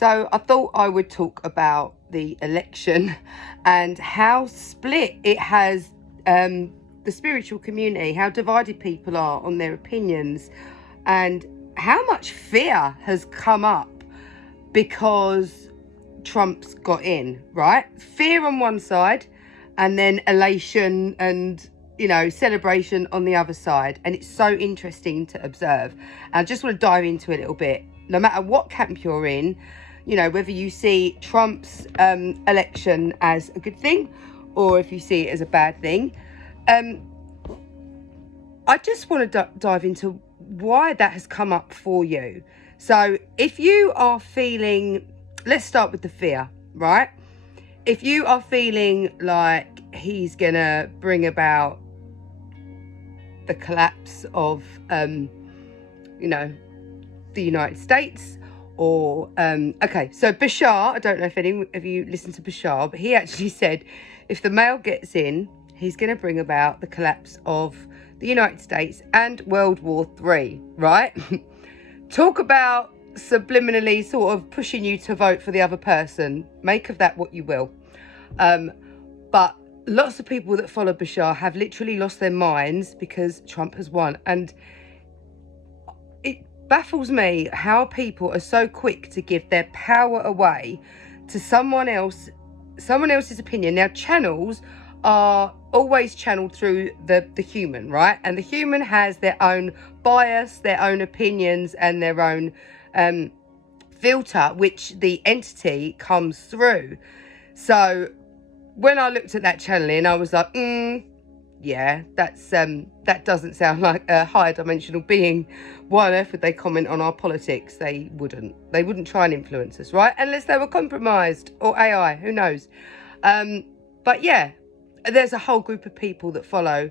So I thought I would talk about the election and how split it has the spiritual community, how divided people are on their opinions, and how much fear has come up because Trump's got in, right? Fear on one side, and then elation and, you know, celebration on the other side. And it's so interesting to observe. And I just want to dive into it a little bit. No matter what camp you're in, you know, whether you see Trump's election as a good thing or if you see it as a bad thing, I just want to dive into why that has come up for you. So if you are feeling, let's start with the fear, right? If you are feeling like he's going to bring about the collapse of, you know, the United States, or, okay, so Bashar, I don't know if any of you listen to Bashar, but he actually said if the male gets in, he's going to bring about the collapse of the United States and World War III, right? Talk about subliminally sort of pushing you to vote for the other person. Make of that what you will. But lots of people that follow Bashar have literally lost their minds because Trump has won. And it baffles me how people are so quick to give their power away to someone else's opinion. Now, channels are always channeled through the human, right? And the human has their own bias, their own opinions, and their own filter, which the entity comes through. So when I looked at that channeling, I was like, yeah, that doesn't sound like a higher dimensional being. Why on earth would they comment on our politics? They wouldn't try and influence us, right? Unless they were compromised, or AI, who knows? But yeah, there's a whole group of people that follow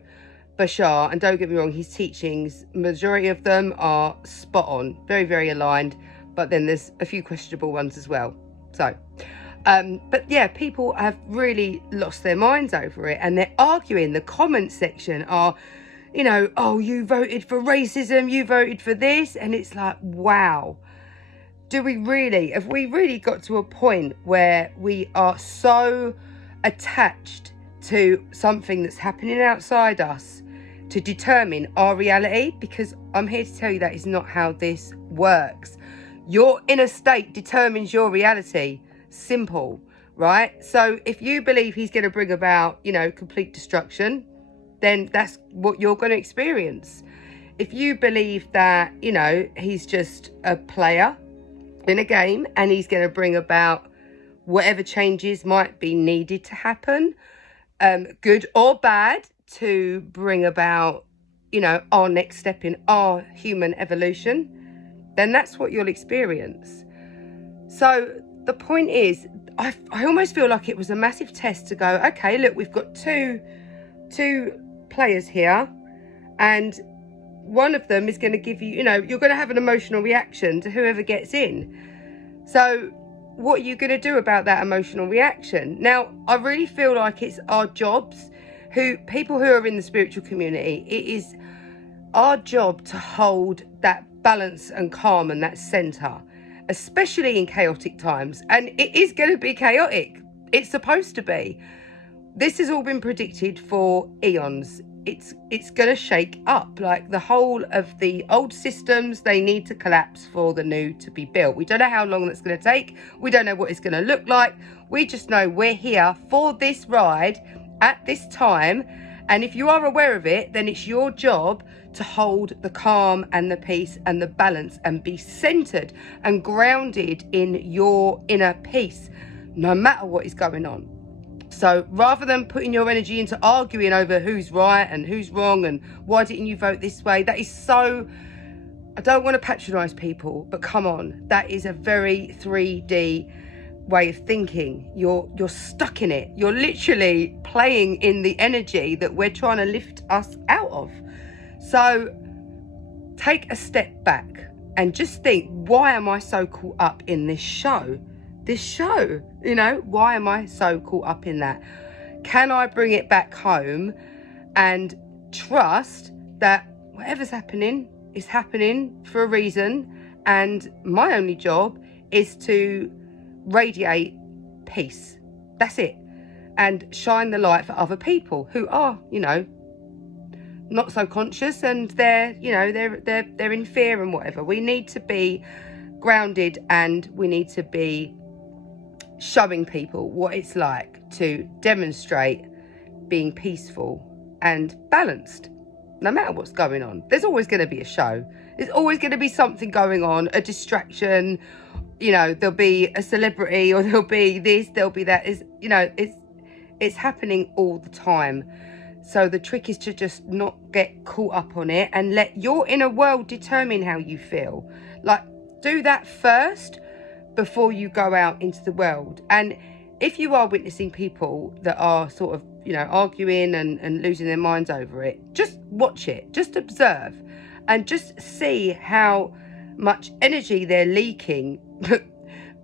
Bashar, and don't get me wrong, his teachings, majority of them are spot on, very, very aligned, but then there's a few questionable ones as well. So, but yeah, people have really lost their minds over it, and they're arguing. The comment section are, you know, oh, you voted for racism, you voted for this, and it's like, wow. Have we really got to a point where we are so attached to something that's happening outside us to determine our reality? Because I'm here to tell you that is not how this works. Your inner state determines your reality. Simple, right? So if you believe he's going to bring about, you know, complete destruction, then that's what you're going to experience. If you believe that, you know, he's just a player in a game and he's going to bring about whatever changes might be needed to happen, good or bad, to bring about, you know, our next step in our human evolution, then that's what you'll experience. So the point is, I almost feel like it was a massive test to go, okay, look, we've got two players here, and one of them is going to give you, you know, you're going to have an emotional reaction to whoever gets in. So what are you going to do about that emotional reaction? Now, I really feel like it's our jobs, people who are in the spiritual community, it is our job to hold that balance and calm and that center, especially in chaotic times. And it is going to be chaotic. It's supposed to be. This has all been predicted for eons. It's going to shake up. Like, the whole of the old systems, they need to collapse for the new to be built. We don't know how long that's going to take. We don't know what it's going to look like. We just know we're here for this ride at this time. And if you are aware of it, then it's your job to hold the calm and the peace and the balance and be centered and grounded in your inner peace, no matter what is going on. So rather than putting your energy into arguing over who's right and who's wrong and why didn't you vote this way, that is so, I don't want to patronize people, but come on, that is a very 3D way of thinking. You're stuck in it. You're literally playing in the energy that we're trying to lift us out of. So take a step back and just think, why am I so caught up in this show? You know, why am I so caught up in that? Can I bring it back home and trust that whatever's happening is happening for a reason, and my only job is to radiate peace. That's it. And shine the light for other people who are, you know, not so conscious, and they're, you know, they're in fear and whatever. We need to be grounded, and we need to be showing people what it's like to demonstrate being peaceful and balanced, no matter what's going on. There's always going to be a show. There's always going to be something going on, a distraction. You know, there'll be a celebrity, or there'll be this, there'll be that. Is, you know, it's happening all the time. So the trick is to just not get caught up on it and let your inner world determine how you feel. Like, do that first before you go out into the world. And if you are witnessing people that are sort of, you know, arguing and losing their minds over it, just watch it, just observe, and just see how much energy they're leaking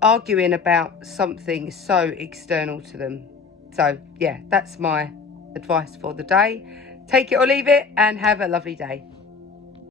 arguing about something so external to them. So yeah, that's my advice for the day. Take it or leave it, and have a lovely day.